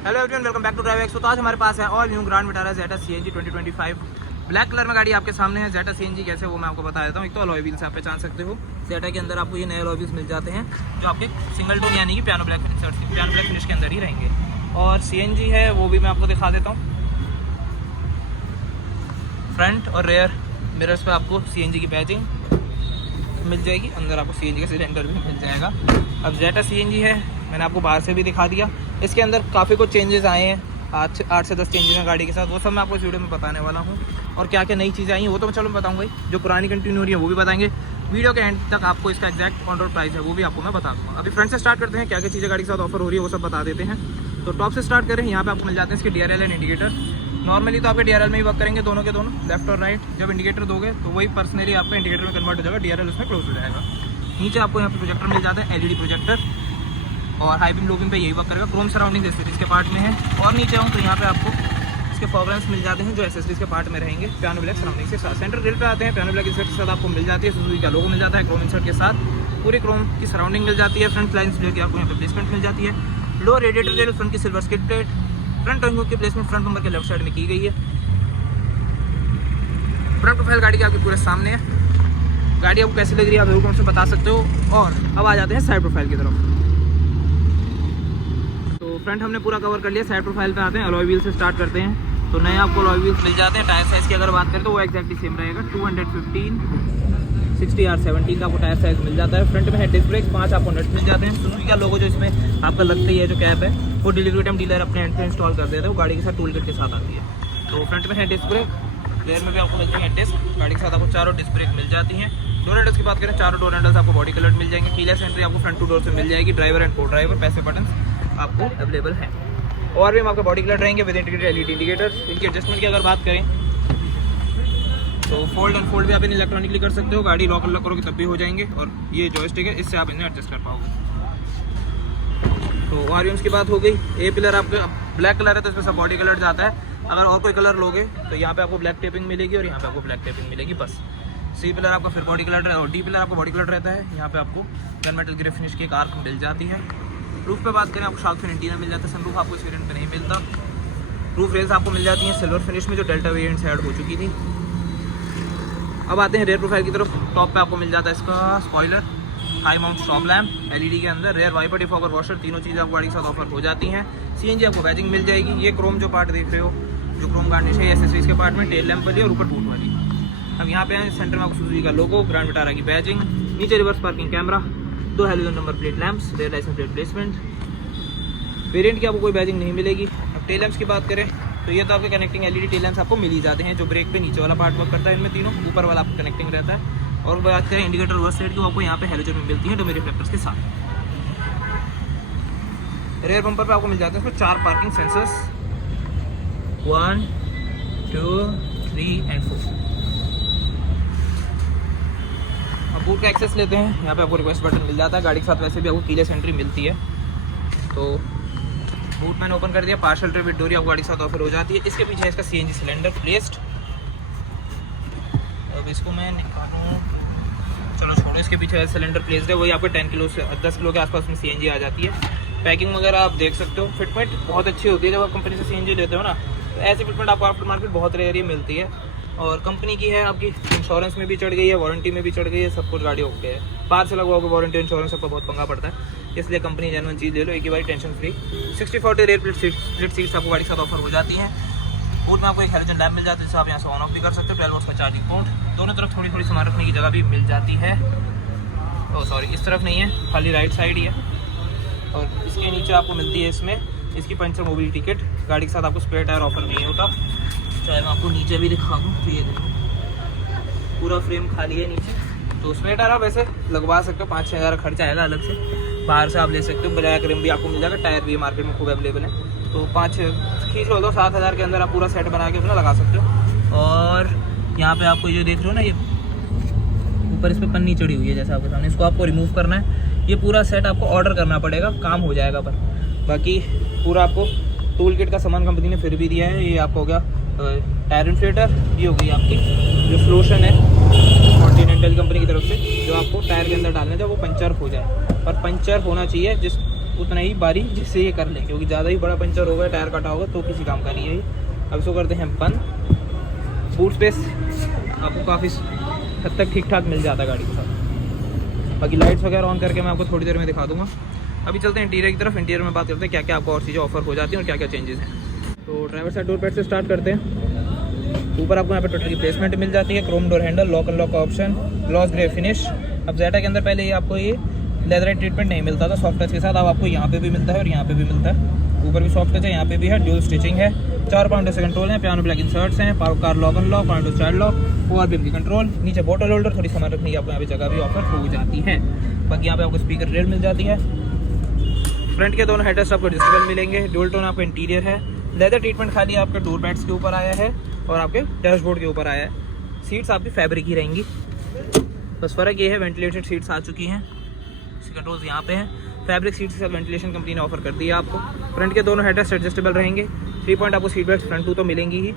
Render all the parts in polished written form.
Hello everyone, welcome back to drive X. तो आज हमारे पास है all new grand Vitara Zeta CNG 2025 black colour में गाड़ी आपके सामने है। जेटा सीएनजी कैसे वो मैं आपको बता देता हूँ। एक तो अलॉय व्हील्स आप पहचान सकते हो। जेटा के अंदर आपको ये नए अलॉय व्हील्स मिल जाते हैं जो आपके सिंगल टोन यानी कि पियानो ब्लैक फिनिश के अंदर ही रहेंगे। और सीएनजी है वो भी मैं आपको दिखा देता हूँ। फ्रंट और रेयर मिरर्स पे आपको सीएनजी की बैजिंग मिल जाएगी। अंदर आपको सीएनजी का सिलेंडर भी मिल जाएगा। अब जेटा सीएनजी है, मैंने आपको बाहर से भी दिखा दिया। इसके अंदर काफ़ी कुछ चेंजेस आए हैं, 8 से 10 चेंजेस हैं गाड़ी के साथ। वो सब मैं आपको इस वीडियो में बताने वाला हूँ। और क्या क्या नई चीज़ें आई हैं वो तो मैं चलो बताऊँगा ही। जो पुरानी कंटिन्यू हो रही है वो भी बताएंगे। वीडियो के एंड तक आपको इसका एग्जैक्ट ऑन रोड प्राइस है वो भी आपको मैं बता दूँगा। अभी फ्रंट से स्टार्ट करते हैं, क्या क्या चीज़ें गाड़ी के साथ ऑफर हो रही है वो सब बता देते हैं। तो टॉप से स्टार्ट करें। यहाँ पे आपको मिल जाते हैं इसके DRL एंड इंडिकेटर। नॉर्मली तो आपके DRL में ही वर्क करेंगे दोनों के दोनों, लेफ्ट और राइट। जब इंडिकेटर दोगे तो वही पर्सनली आपका इंडिकेटर में कन्वर्ट हो जाएगा, DRL उसमें क्लोज हो जाएगा। नीचे आपको यहाँ पे प्रोजेक्टर मिल जाता है, LED प्रोजेक्टर। और हाई बीम लो बीम पे यही वर्क करेगा। क्रोम सराउंडिंग एसेसरीज के पार्ट में है। और नीचे आऊँ तो यहाँ पे आपको इसके फॉग लैंप्स मिल जाते हैं जो एसेसरीज के पार्ट में रहेंगे पियानो ब्लैक सराउंडिंग के साथ। सेंटर ग्रिल पे आते हैं, पियानो ब्लैक इंसर्ट के साथ आपको मिल जाती है। सुजुकी का लोगो मिल जाता है क्रोम इंसर्ट के साथ। पूरी क्रोम की सराउंडिंग मिल जाती है। फ्रंट लाइन्स की आपको यहाँ पे प्लेसमेंट मिल जाती है। लो रेडिएटर रेल, फ्रंट की सिल्वर स्किड प्लेट, फ्रंट टंगों की प्लेसमेंट फ्रंट नंबर के लेफ्ट साइड में की गई है। फ्रंट प्रोफाइल गाड़ी के आपके पूरे सामने है। गाड़ी आपको कैसी लग रही है आप जरूर कमेंट से बता सकते हो। और अब आ जाते हैं साइड प्रोफाइल की तरफ। तो फ्रंट हमने पूरा कवर कर लिया, साइड प्रोफाइल पे आते हैं। अलॉय व्हील से स्टार्ट करते हैं। तो नए आपको अलॉय व्हील्स मिल जाते हैं। टायर साइज़ की अगर बात करें तो वो एक्जैक्टली सेम रहेगा। 215 60R17 का आपको टायर साइज़ मिल जाता है। फ्रंट में है डिस्क ब्रेक, 5 आपको नट मिल जाते हैं। सुजुकी का लोगो जो इसमें आपका लगता ही है, जो कैप है वो डिलीवरी टाइम डीलर अपने एंड पे इंस्टॉल कर देते हैं। वो गाड़ी के साथ टूल किट के साथ आती है। तो फ्रंट में है डिस्क ब्रेक, रेयर में भी आपको मिलती है डिस्क। गाड़ी के साथ आपको चारों डिस्क ब्रेक मिल जाती हैं। डोर हैंडल्स की बात करें, चारों डोर हैंडल्स आपको बॉडी कलर मिल जाएंगे। कीलेस एंट्री आपको फ्रंट टू डोर से मिल जाएगी। ड्राइवर एंड को ड्राइवर पैसे बटन आपको अवेलेबल हैं। और भी हम आपके बॉडी कलर रहेंगे विद इंटीग्रेटेड LED इंडिकेटर। इनकी एडजस्टमेंट की अगर बात करें तो फोल्ड एंड फोल्ड भी आप इन्हें इलेक्ट्रॉनिकली कर सकते हो। गाड़ी लॉक अनलॉक करोगे तब भी हो जाएंगे। और ये जॉयस्टिक है, इससे आप इन्हें एडजस्ट कर पाओगे। तो आरयूएम्स की बात हो गई। ए पिलर आपका ब्लैक कलर है तो इसमें सब बॉडी कलर जाता है। अगर और कोई कलर लोगे तो यहाँ पे आपको ब्लैक टेपिंग मिलेगी और यहाँ पे आपको ब्लैक टेपिंग मिलेगी बस। सी पिलर आपका फिर बॉडी कलर और डी पिलर आपका बॉडी कलर रहता है। यहाँ पे आपको गन मेटल ग्रे फिनिश की एक आर्क मिल जाती है। रूफ पे बात करें आपको शार्क फिन इंटीरियर मिल जाता है। सनरूफ आपको इस वेरिएंट पे नहीं मिलता। रूफ रेल्स आपको मिल जाती हैं सिल्वर फिनिश में जो डेल्टा वेरिएंट से ऐड हो चुकी थी। अब आते हैं रेयर प्रोफाइल की तरफ। टॉप पे आपको मिल जाता है इसका spoiler, high mount stop lamp, LED के अंदर, रेयर वाइपर, डिफॉगर, वॉशर, तीनों चीज़ें आपको गाड़ी के साथ ऑफर हो जाती हैं। CNG आपको बैजिंग मिल जाएगी। ये क्रोम जो पार्ट देख रहे हो, जो क्रोम गार्निश है एसेसरीज के पार्ट में, टेल लैम्प वाली और ऊपर बूट वाली। अब यहाँ पे आए सेंटर में आपको सुजुकी का लोगो, ग्रैंड विटारा की बैजिंग, नीचे reverse parking camera, 2 halogen number plate lamps, rear licence plate placement. Variant की आपको कोई बैजिंग नहीं मिलेगी। अब टेल लैंप्स की बात करें तो ये तो आपके कनेक्टिंग LED टेल लैंप्स आपको मिल ही जाते हैं जो ब्रेक पे नीचे वाला पार्ट वर्क करता है। इनमें तीनों ऊपर वाला आपको कनेक्टिंग रहता है। और बात करें इंडिकेटर रिवर्स साइड की, आपको यहाँ पे हेलोजन में मिलती है डमी रिफ्लेक्टर्स के साथ। रेयर बम्पर पे आपको मिल जाते हैं इसमें 4 पार्किंग सेंसर्स, 1 2 3 एंड 4। अब बूट का एक्सेस लेते हैं। यहाँ पे आपको रिक्वेस्ट बटन मिल जाता है। गाड़ी के साथ वैसे भी आपको कीलेस एंट्री मिलती है। तो बूट मैंने ओपन कर दिया। पार्शल ट्रिप विद डोरी आपको गाड़ी के साथ ऑफर हो जाती है। इसके पीछे इसका CNG सिलेंडर प्लेस्ड। अब इसको मैं निकालूँ, चलो छोड़ो। इसके पीछे सिलेंडर प्लेस्ड है, वही आपको 10 किलो से 10 किलो के आसपास में CNG आ जाती है। पैकिंग वगैरह आप देख सकते हो। फिटमेंट बहुत अच्छी होती है। जब आप कंपनी से CNG लेते हो ना तो ऐसी फिटमेंट आपको आफ्टर मार्केट बहुत रेयर ही मिलती है। और कंपनी की है, आपकी इंश्योरेंस में भी चढ़ गई है, वारंटी में भी चढ़ गई है, सब कुछ गाड़ी ओके है। 5 से लगवाओगे वारंटी इंश्योरेंस आपको बहुत पंगा पड़ता है। इसलिए कंपनी जेन्युइन चीज़ ले लो, एक ही बार tension free. 60/40 rear split seats आपको गाड़ी के साथ ऑफर हो जाती हैं। बूट में आपको एक हेलोजन लैम्प मिल जाता है जिससे आप यहाँ से ऑन ऑफ भी कर सकते हो। 12 वोल्ट का चार्जिंग पोर्ट, दोनों तरफ थोड़ी थोड़ी सामान रखने की जगह भी मिल जाती है। ओह सॉरी, इस तरफ नहीं है, खाली राइट साइड ही है। और इसके नीचे आपको मिलती है इसमें इसकी पंचर मोबिलिटी किट। गाड़ी के साथ आपको स्पेयर टायर ऑफर नहीं होता। चाहे मैं आपको नीचे भी दिखा दूँ तो ये देखो पूरा फ्रेम खाली है नीचे। तो स्पेयर टायर आप ऐसे लगवा सकते हो, 5-6 हज़ार खर्चा आएगा अलग से। बाहर से आप ले सकते हो। ब्लैक रिम भी आपको मिल जाएगा। टायर भी मार्केट में खूब अवेलेबल है। तो 5-6 खींच लो तो 7 हज़ार के अंदर आप पूरा सेट बना के अपना लगा सकते हो। और यहाँ पे आपको ये देख रहे हो ना, ये ऊपर इस पर पन्नी चढ़ी हुई है जैसा आपके सामने, इसको आपको रिमूव करना है। ये पूरा सेट आपको ऑर्डर करना पड़ेगा, काम हो जाएगा। पर बाकी पूरा आपको टूल किट का सामान कंपनी ने फिर भी दिया है। ये आपको हो गया टायर इन्फ्लेटर, ये हो गई आपकी जो फ्लोशन है कॉन्टिनेंटल कंपनी की तरफ से, जो आपको टायर के अंदर डालना है जब वो पंचर हो जाए। और पंचर होना चाहिए जिस उतना ही बारी जिससे ये कर ले, क्योंकि ज़्यादा ही बड़ा पंचर होगा, टायर कटा होगा तो किसी काम का नहीं है ये। अब इसको करते हैं बंद। बूट स्पेस आपको काफ़ी हद तक ठीक ठाक मिल जाता है गाड़ी के साथ। बाकी लाइट्स वगैरह ऑन करके मैं आपको थोड़ी देर में दिखा दूँगा। अभी चलते हैं इंटीरियर की तरफ। इंटीरियर में बात करते हैं क्या क्या आपको और चीज़ें ऑफर हो जाती हैं और क्या क्या चेंजेस हैं। तो ड्राइवर साइड डोर पैड से स्टार्ट करते हैं। ऊपर आपको यहाँ पे टोटल की प्लेसमेंट मिल जाती है, Chrome door handle, lock and lock का ऑप्शन, ग्लॉस ग्रे फिनिश। अब जेटा के अंदर पहले ये आपको ये लेदर ट्रीटमेंट नहीं मिलता था सॉफ्ट टच के साथ, अब आपको यहाँ पे भी मिलता है और यहाँ पे भी मिलता है। ऊपर भी सॉफ्ट टच है, यहाँ पे भी है, ड्यूल स्टिचिंग है, 4 पॉइंटों से कंट्रोल है, पियानो ब्लैक इंसर्ट्स हैं, car lock and lock, point child lock, ORBM की कंट्रोल, नीचे बॉटल होल्डर, थोड़ी सामान रखने की आपको यहाँ पे जगह भी ऑफर हो जाती है। बाकी यहाँ पे आपको स्पीकर रेल मिल जाती है। फ्रंट के दोनों हेडरेस्ट आपको एडजस्टेबल मिलेंगे। डुअल टोन आपका इंटीरियर है। लेदर ट्रीटमेंट खाली आपके डोर पैड्स के ऊपर आया है और आपके डैशबोर्ड के ऊपर आया है। सीट्स आपकी फैब्रिक ही रहेंगी, बस फ़र्क ये है वेंटिलेटेड सीट्स आ चुकी हैं। इसके कंट्रोल्स यहाँ पे हैं। फैब्रिक सीट्स के साथ वेंटिलेशन कंपनी ने ऑफर कर दिया आपको। फ्रंट के दोनों हेडरेस्ट एडजस्टेबल रहेंगे। 3 पॉइंट आपको सीट बेल्ट फ्रंट 2 तो मिलेंगी ही,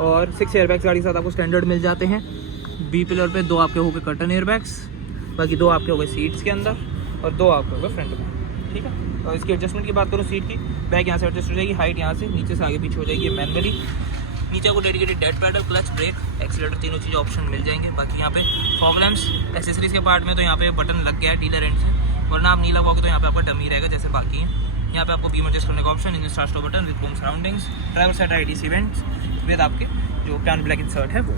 और 6 एयरबैग्स गाड़ी के साथ आपको स्टैंडर्ड मिल जाते हैं। बी पिलर पे 2 आपके हो गए कर्टन एयरबैग्स, बाकी 2 आपके हो गए सीट्स के अंदर और 2 आपके हो गए फ्रंट में। ठीक है, और इसकी एडजस्टमेंट की बात करूँ सीट की, बैक यहाँ से एडजस्ट हो जाएगी, हाइट यहाँ से, नीचे से आगे पीछे हो जाएगी मैनुअली। नीचे आपको dedicated dead pedal, clutch, brake, accelerator, तीनों चीज़ें ऑप्शन मिल जाएंगे। बाकी यहाँ पे फॉग लैंप्स एसेसरीज के पार्ट में तो यहाँ पे बटन लग गया है डीलर एंड से, वरना आप नहीं लगवाओगे तो यहाँ पे आपका डमी रहेगा जैसे बाकी है। यहाँ पे आपको बीम एडजस्ट करने का option, engine start stop button with boom surroundings, driver side IDC events with आपके जो पियानो ब्लैक इंसर्ट है वो।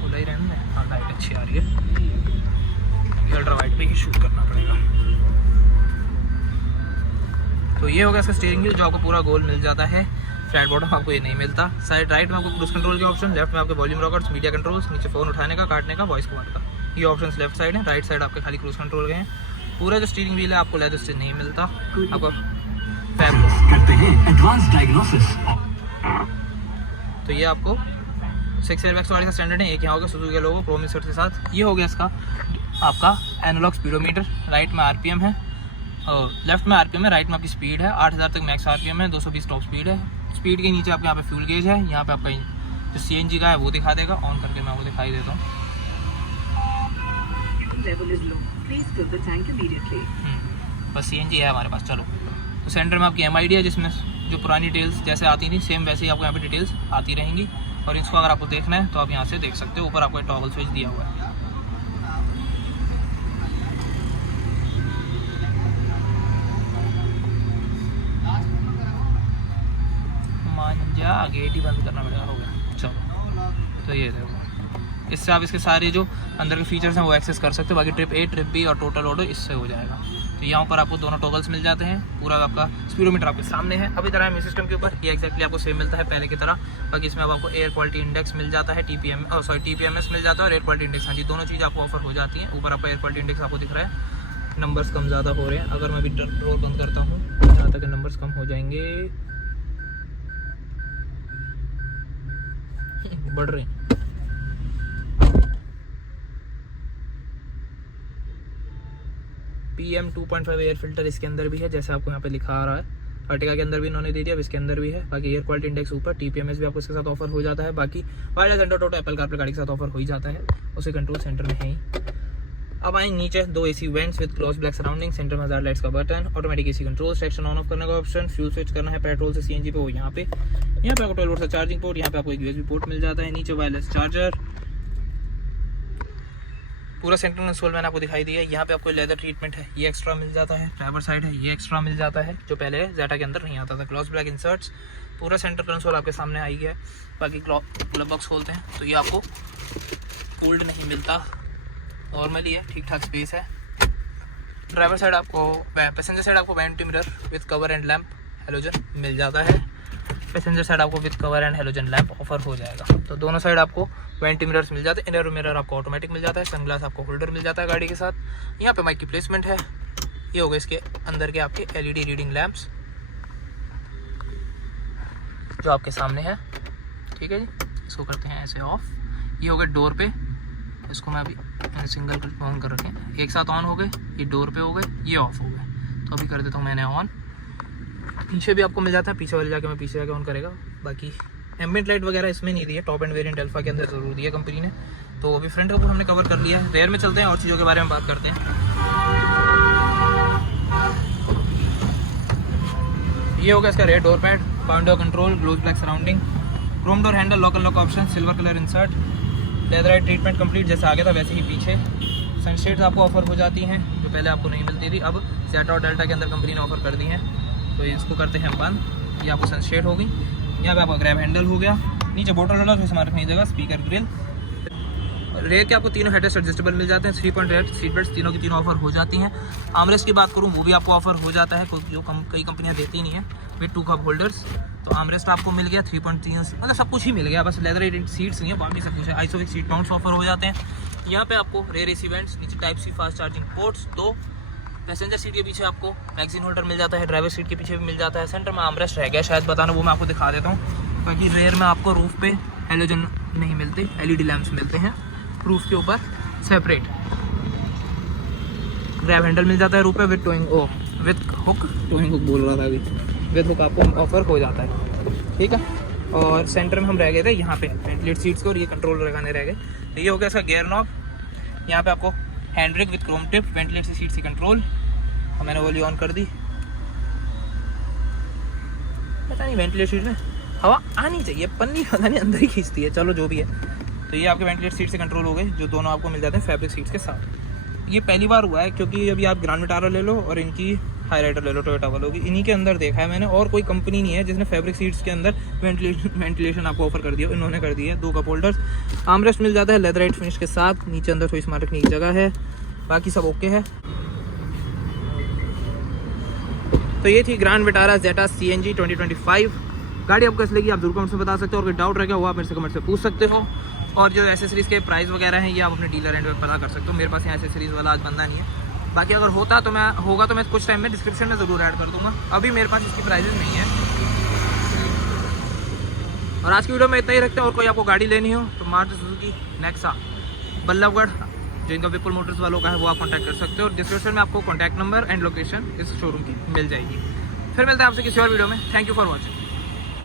खुला ही रहना है। हाँ, लाइट अच्छी आ रही है, अल्ट्रा वाइड पे ही शूट करना पड़ेगा। तो ये होगा इसका स्टीयरिंग व्हील जो आपको पूरा गोल मिल जाता है। फ्लैट बॉटम आपको ये नहीं मिलता। साइड राइट में आपको क्रूज कंट्रोल के ऑप्शन, लेफ्ट में आपके वॉल्यूम रॉकर्स, मीडिया कंट्रोल्स, नीचे फ़ोन उठाने का, काटने का, वॉइस कमांड का, ये ऑप्शंस लेफ्ट साइड है। राइट साइड आपके खाली क्रूज कंट्रोल के हैं। पूरा जो स्टीयरिंग व्हील है आपको लेदर से नहीं मिलता, आपको तो ये आपको 6 एयरबैग्स वाले का स्टैंडर्ड है। एक यहाँ होगा सुजुकी का लोगो क्रोम इंसर्ट के साथ। ये हो गया इसका आपका एनालॉग स्पीडोमीटर। राइट में RPM है और लेफ्ट में RPM है, राइट में आपकी स्पीड है। 8000 तक मैक्स RPM है, 220 टॉप स्पीड है। स्पीड के नीचे आपके यहाँ पे फ्यूल गेज है। यहाँ पे आपका जो CNG का है वो दिखा देगा। ऑन करके मैं वो दिखाई देता हूँ। बस CNG है हमारे पास। चलो, तो सेंटर में आपकी MID है, जिसमें जो पुरानी डिटेल्स जैसे आती थी सेम वैसे ही आपको यहाँ पे डिटेल्स आती रहेंगी। और इसको अगर आपको देखना है तो आप यहाँ से देख सकते हो। ऊपर आपको टॉगल स्विच दिया हुआ है। मांझा गेट ही बंद करना पड़ेगा। हो गया, चलो। तो ये देखो, इससे आप इसके सारे जो अंदर के फीचर्स हैं वो एक्सेस कर सकते हो। बाकी ट्रिप A, ट्रिप B और टोटल ऑर्डर इससे हो जाएगा। तो यहाँ पर आपको दोनों टॉगल्स मिल जाते हैं। पूरा आपका स्पीडोमीटर आपके सामने है। अभी तरह है सिस्टम के ऊपर ये एक्जैक्टली आपको सेम मिलता है पहले की तरह। बाकी इसमें अब आपको एयर क्वालिटी इंडेक्स मिल जाता है, TPMS मिल जाता है और एयर क्वालिटी इंडेक्स। हाँ जी, दोनों चीज़ आपको ऑफर हो जाती हैं। ऊपर आपका एयर क्वालिटी इंडेक्स आपको दिख रहा है, नंबर्स कम ज़्यादा हो रहे हैं। अगर मैं अभी डोर बंद करता हूँ जहाँ तक नंबर्स कम हो जाएंगे, बढ़ रहे हैं। PM 2.5 एयर फिल्टर इसके अंदर भी है, जैसे आपको यहाँ पे लिखा आ रहा है। अर्टिगा के अंदर भी इन्होंने दे दिया, अब इसके अंदर भी है। बाकी एयर क्वालिटी इंडेक्स ऊपर, TPMS भी आपको इसके साथ ऑफर हो जाता है। बाकी wireless Android auto Apple CarPlay गाड़ी के साथ ऑफर हो ही जाता है, उसे कंट्रोल सेंटर में है ही। अब आए नीचे 2 AC vents with gloss black surrounding, centre में हज़ार लाइट्स का button, automatic AC control, section on off करने का ऑप्शन, फ्यूल स्विच करना है पेट्रोल से CNG पे वो यहाँ पे आपको 12 वोल्ट का चार्जिंग पोर्ट, यहाँ पे आपको एक USB पोर्ट मिल जाता है। नीचे वायरलेस चार्जर, पूरा सेंटर कंसोल मैंने आपको दिखाई दिया है। यहाँ पे आपको लेदर ट्रीटमेंट है, ये एक्स्ट्रा मिल जाता है। ड्राइवर साइड है, ये एक्स्ट्रा मिल जाता है, जो पहले जेटा के अंदर नहीं आता था। ग्लॉस ब्लैक इंसर्ट्स, पूरा सेंटर कंसोल आपके सामने आई गया है। बाकी ग्लव बॉक्स खोलते हैं तो ये आपको फोल्ड नहीं मिलता, नॉर्मली है, ठीक ठाक स्पेस है। ड्राइवर साइड आपको, पैसेंजर साइड आपको vanity mirror with cover and lamp halogen मिल जाता है। पैसेंजर साइड आपको with cover and halogen lamp offer हो जाएगा। तो दोनों साइड आपको वैनिटी मिरर्स मिल जाते हैं। इनर मिरर आपको ऑटोमेटिक मिल जाता है। सनग्लास आपको होल्डर मिल जाता है गाड़ी के साथ। यहाँ पे माइक की प्लेसमेंट है। ये हो गए इसके अंदर के आपके LED रीडिंग लैंप्स जो आपके सामने है। ठीक है जी, इसको करते हैं ऐसे ऑफ। ये हो गए डोर पे, इसको मैं अभी सिंगल ऑन कर रखें, एक साथ ऑन हो गए। ये डोर पे हो गए, ये ऑफ हो गए। तो अभी कर देता हूँ मैंने ऑन। पीछे भी आपको मिल जाता है, पीछे वाले जाके मैं पीछे जाके ऑन करेगा। बाकी एम्बिएंट लाइट वगैरह इसमें नहीं दी है, टॉप एंड वेरिएंट अल्फा के अंदर ज़रूर दी है कंपनी ने। तो अभी फ्रंट का पूरा हमने कवर कर लिया है। रेयर में चलते हैं और चीज़ों के बारे में बात करते हैं। ये होगा इसका rear door pad, power door control, gloss black surrounding, chrome door handle, lock and lock option, silver colour insert, leatherette treatment complete, जैसा आगे था वैसे ही पीछे। सनशेड्स आपको ऑफर हो जाती हैं जो पहले आपको नहीं मिलती थी, अब जेटा और डेल्टा के अंदर कंपनी ने ऑफर कर दी हैं। तो इसको करते हैं बंद। ये आपको सनशेड हो गई। यहाँ पे आपका ग्रैब हैंडल हो गया, नीचे बोतल होल्डर तो सामान रखने की जगह, स्पीकर ग्रिल। रेयर के आपको तीनों हेडरेस्ट एडजस्टेबल मिल जाते हैं, 3.8 सीट बेल्ट तीनों की तीनों ऑफर हो जाती हैं। आर्मरेस्ट की बात करूँ वो भी आपको ऑफर हो जाता है, जो कई कंपनियाँ देती नहीं है, विद 2 कप होल्डर्स। तो आर्मरेस्ट आपको मिल गया 3.3, मतलब सब कुछ ही मिल गया, बस लेदर सीट्स नहीं है, बाकी सब कुछ है। आइसोविक सीट माउंट्स ऑफर हो जाते हैं। यहाँ पे आपको रेयर एसी वेंट्स, नीचे type C fast charging ports, 2 passenger seat के पीछे आपको मैगजीन होल्डर मिल जाता है, ड्राइवर सीट के पीछे भी मिल जाता है। सेंटर में आर्मरेस्ट रह गया शायद बताना, वो मैं आपको दिखा देता हूँ। बाकी रेयर में आपको रूफ पे हेलोजन नहीं मिलते, LED लैंप्स मिलते हैं रूफ के ऊपर सेपरेट। ग्रैब हैंडल मिल जाता है रूफ पे with with hook, towing hook बोल रहा था अभी, विद हुक आपको ऑफर हो जाता है, ठीक है। और सेंटर में हम रह गए थे यहाँ पे वेंटिलेट सीट्स को, और ये कंट्रोल लगाने रह गए। तो ये हो गया इसका गियर नॉब। यहाँ पे आपको hand brake with Chrome tip, ventilate से सीट की कंट्रोल, और मैंने वो ऑन कर दी। पता नहीं वेंटिलेट सीट में हवा आनी चाहिए, पन्नी पता नहीं अंदर ही खींचती है, चलो जो भी है। तो ये आपके वेंटिलेट सीट से कंट्रोल हो गए, जो दोनों आपको मिल जाते हैं फैब्रिक सीट्स के साथ। ये पहली बार हुआ है, क्योंकि अभी आप ग्रैंड विटारा ले लो और इनकी हाईराइडर ले लो टोयोटा वालों की, इन्हीं के अंदर देखा है मैंने, और कोई कंपनी नहीं है जिसने फैब्रिक सीट्स के अंदर वेंटिलेशन आपको ऑफर कर दिया। इन्होंने कर दिया है। 2 कप होल्डर्स, आर्मरेस्ट मिल जाता है लेदराइट फिनिश के साथ, नीचे अंदर थोड़ी सामान रखने की जगह है, बाकी सब ओके है। तो ये थी ग्रैंड विटारा जेटा CNG 2025। गाड़ी आपको कैसे लगी आप जरूर कमेंट में बता सकते हो, और कोई डाउट रह गया हुआ आप मेरे से कमेंट से पूछ सकते हो। और जो एसेसरीज़ के प्राइस वगैरह हैं ये आप अपने डीलर एंड पे पता कर सकते हो। मेरे पास यहाँ एसेसरीज़ वाला आज बंदा नहीं है, बाकी अगर होगा तो मैं कुछ टाइम में डिस्क्रिप्शन में ज़रूर ऐड कर दूँगा। अभी मेरे पास इसकी प्राइजेस नहीं है। और आज की वीडियो में इतना ही रखते हैं। और कोई आपको गाड़ी लेनी हो तो मारुति सुजुकी नेक्सा बल्लभगढ़, जो इनका विपुल मोटर्स वालों का है, वो आप कॉन्टैक्ट कर सकते हो। डिस्क्रिप्शन में आपको कॉन्टैक्ट नंबर एंड लोकेशन इस शोरूम की मिल जाएगी। फिर मिलते हैं आपसे किसी और वीडियो में। Thank you for watching.